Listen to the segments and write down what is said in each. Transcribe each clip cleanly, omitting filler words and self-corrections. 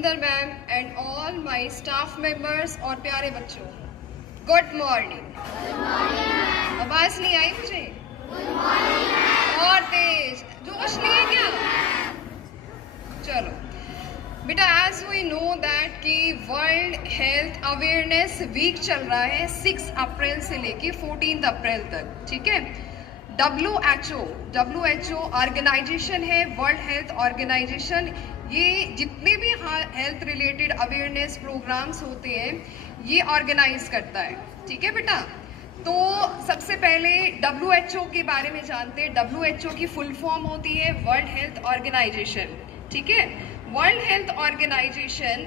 सुंदर ma'am and all my staff members और प्यारे बच्चों, गुड मॉर्निंग। आवाज नहीं आई मुझे? और तेज जोश नहीं है क्या? चलो बेटा, एज वी नो दैट कि वर्ल्ड हेल्थ अवेयरनेस वीक चल रहा है 6 अप्रैल से लेके 14 अप्रैल तक, ठीक है। WHO ऑर्गेनाइजेशन है, वर्ल्ड हेल्थ ऑर्गेनाइजेशन। ये जितने भी हेल्थ रिलेटेड अवेयरनेस प्रोग्राम्स होते हैं ये ऑर्गेनाइज करता है, ठीक है बेटा। तो सबसे पहले WHO के बारे में जानते हैं। WHO की फुल फॉर्म होती है वर्ल्ड हेल्थ ऑर्गेनाइजेशन, ठीक है। वर्ल्ड हेल्थ ऑर्गेनाइजेशन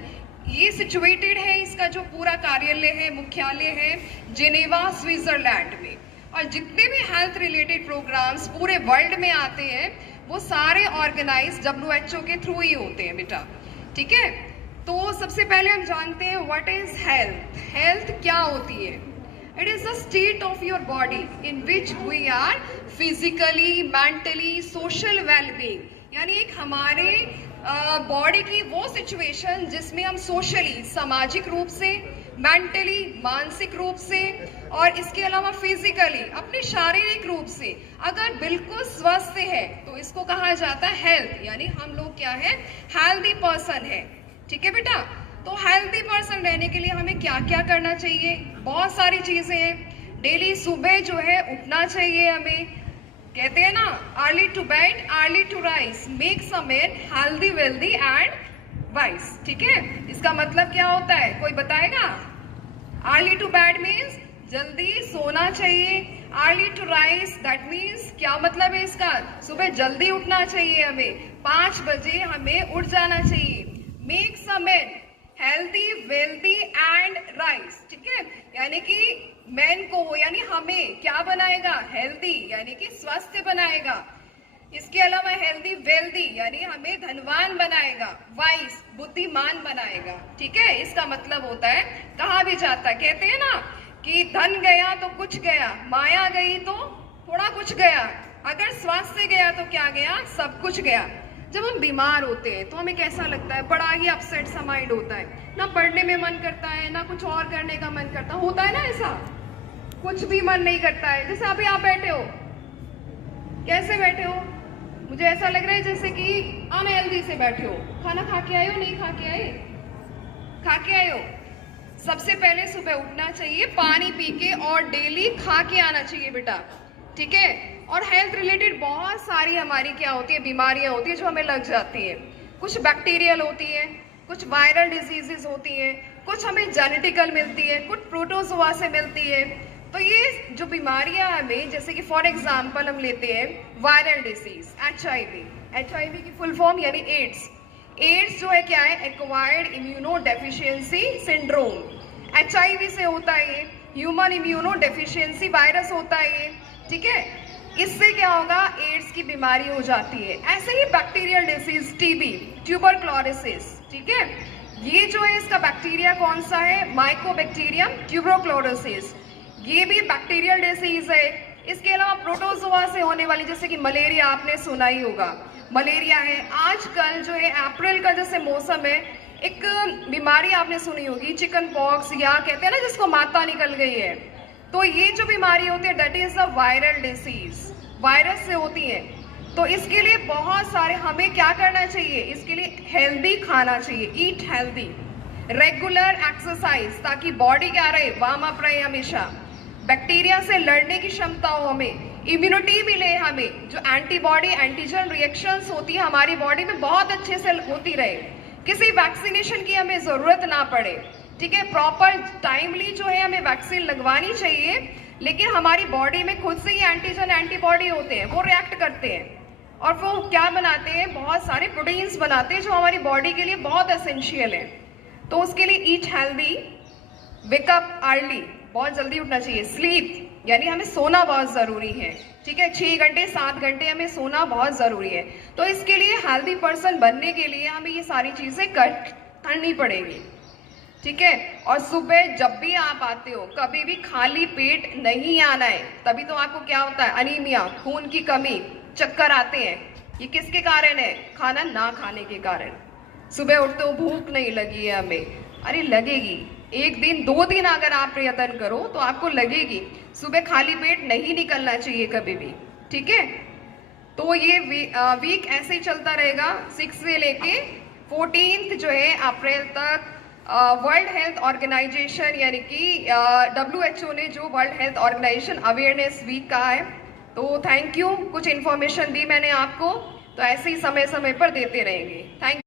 ये सिचुएटेड है, इसका जो पूरा कार्यालय है, मुख्यालय है जिनेवा, स्विट्जरलैंड में। और जितने भी हेल्थ रिलेटेड प्रोग्राम्स पूरे वर्ल्ड में आते हैं वो सारे ऑर्गेनाइज WHO के थ्रू ही होते हैं बेटा, ठीक है। तो सबसे पहले हम जानते हैं व्हाट इज हेल्थ। हेल्थ क्या होती है? It is the state of your body in which we are physically, mentally, social wellbeing, यानी एक हमारे बॉडी की वो सिचुएशन जिसमें हम सोशली, सामाजिक रूप से, मेंटली, मानसिक रूप से और इसके अलावा फिजिकली, अपने शारीरिक रूप से अगर बिल्कुल स्वस्थ है तो इसको कहा जाता है हेल्थ। यानी हम लोग क्या है, हेल्दी पर्सन है, ठीक है बेटा। तो हेल्दी पर्सन रहने के लिए हमें क्या क्या करना चाहिए? बहुत सारी चीजें हैं। डेली सुबह जो है उठना चाहिए हमें। कहते हैं ना, early to bed early to rise makes a man healthy, wealthy and wise, ठीक है। इसका मतलब क्या होता है, कोई बताएगा? अर्ली टू बेड मीन्स जल्दी सोना चाहिए। Early to rise that means क्या मतलब है इसका? सुबह जल्दी उठना चाहिए हमें, 5 बजे हमें उठ जाना चाहिए। Makes a man healthy, wealthy and rise, ठीक है। यानी कि मैन को यानी हमें क्या बनाएगा? हेल्दी यानी कि स्वस्थ बनाएगा। इसके अलावा हेल्दी, वेल्दी यानी हमें धनवान बनाएगा, वाइज बुद्धिमान बनाएगा, ठीक है। इसका मतलब होता है, कहा भी जाता है, कहते हैं ना कि धन गया तो कुछ गया, माया गई तो थोड़ा कुछ गया, अगर स्वास्थ्य गया तो क्या गया? सब कुछ गया। जब हम बीमार होते हैं तो हमें कैसा लगता है? बड़ा ही अपसेट सा माइंड होता है, ना पढ़ने में मन करता है ना कुछ और करने का मन करता होता है ना, ऐसा कुछ भी मन नहीं करता है। जैसे अभी आप बैठे हो, कैसे बैठे हो? मुझे ऐसा लग रहा है जैसे कि अनहेल्दी से बैठे हो। खाना खा के आए हो? नहीं खा के आए? खा के आए हो। सबसे पहले सुबह उठना चाहिए, पानी पी के और डेली खा के आना चाहिए बेटा, ठीक है। और हेल्थ रिलेटेड बहुत सारी हमारी क्या होती है, बीमारियां होती है जो हमें लग जाती है। कुछ बैक्टीरियल होती है, कुछ वायरल डिजीजेस होती है, कुछ हमें जेनेटिकल मिलती है, कुछ प्रोटोजोआ से मिलती है। तो ये जो बीमारियां हमें, जैसे कि फॉर एग्जांपल हम लेते हैं वायरल डिजीज, HIV की फुल फॉर्म यानी एड्स जो है क्या है? Acquired immuno deficiency syndrome. HIV से होता है ये, ह्यूमन इम्यूनो डेफिशिएंसी वायरस होता है ये, ठीक है। इससे क्या होगा? एड्स की बीमारी हो जाती है। ऐसे ही बैक्टीरियल डिसीज, TB, ट्यूबरक्लोसिस, ठीक है। ये जो है इसका बैक्टीरिया कौन सा है? Mycobacterium tuberculosis. ये भी बैक्टीरियल डिसीज है। इसके अलावा प्रोटोजोआ से होने वाली, जैसे कि मलेरिया, आपने सुना ही होगा, मलेरिया है। आजकल जो है अप्रैल का जैसे मौसम है, एक बीमारी आपने सुनी होगी, चिकन पॉक्स, या कहते हैं ना जिसको माता निकल गई है। तो ये जो बीमारी होती है that is a viral disease, virus से होती है। तो इसके लिए बहुत सारे हमें क्या करना चाहिए? इसके लिए हेल्दी खाना चाहिए, ईट हेल्दी, रेगुलर एक्सरसाइज, ताकि बॉडी क्या रहे? वार्म अप रहे हमेशा, बैक्टीरिया से लड़ने की क्षमता हो, हमें इम्यूनिटी मिले, हमें जो एंटीबॉडी, एंटीजन रिएक्शंस होती है हमारी बॉडी में बहुत अच्छे से होती रहे, किसी वैक्सीनेशन की हमें जरूरत ना पड़े, ठीक है। प्रॉपर टाइमली जो है हमें वैक्सीन लगवानी चाहिए, लेकिन हमारी बॉडी में खुद से ही एंटीजन, एंटीबॉडी होते हैं, वो रिएक्ट करते हैं और वो क्या बनाते हैं? बहुत सारे प्रोटीन्स बनाते हैं जो हमारी बॉडी के लिए बहुत एसेंशियल है। तो उसके लिए ईट हेल्दी, वेकअप अर्ली, बहुत जल्दी उठना चाहिए, स्लीप यानी हमें सोना बहुत जरूरी है, ठीक है। 6 घंटे 7 घंटे हमें सोना बहुत जरूरी है। तो इसके लिए हेल्दी पर्सन बनने के लिए हमें ये सारी चीजें करनी पड़ेगी, ठीक है। और सुबह जब भी आप आते हो कभी भी खाली पेट नहीं आना है, तभी तो आपको क्या होता है? अनीमिया, खून की कमी, चक्कर आते हैं। ये किसके कारण है? खाना ना खाने के कारण। सुबह उठते हो भूख नहीं लगी है हमें, अरे लगेगी। एक दिन 2 दिन अगर आप प्रयत्न करो तो आपको लगेगी। सुबह खाली पेट नहीं निकलना चाहिए कभी भी, ठीक है। तो ये वीक ऐसे ही चलता रहेगा 6 से लेके 14 जो है अप्रैल तक। वर्ल्ड हेल्थ ऑर्गेनाइजेशन यानी कि WHO ने जो world health organisation awareness week कहा है। तो थैंक यू, कुछ इन्फॉर्मेशन दी मैंने आपको, तो ऐसे ही समय समय पर देते रहेंगे। थैंक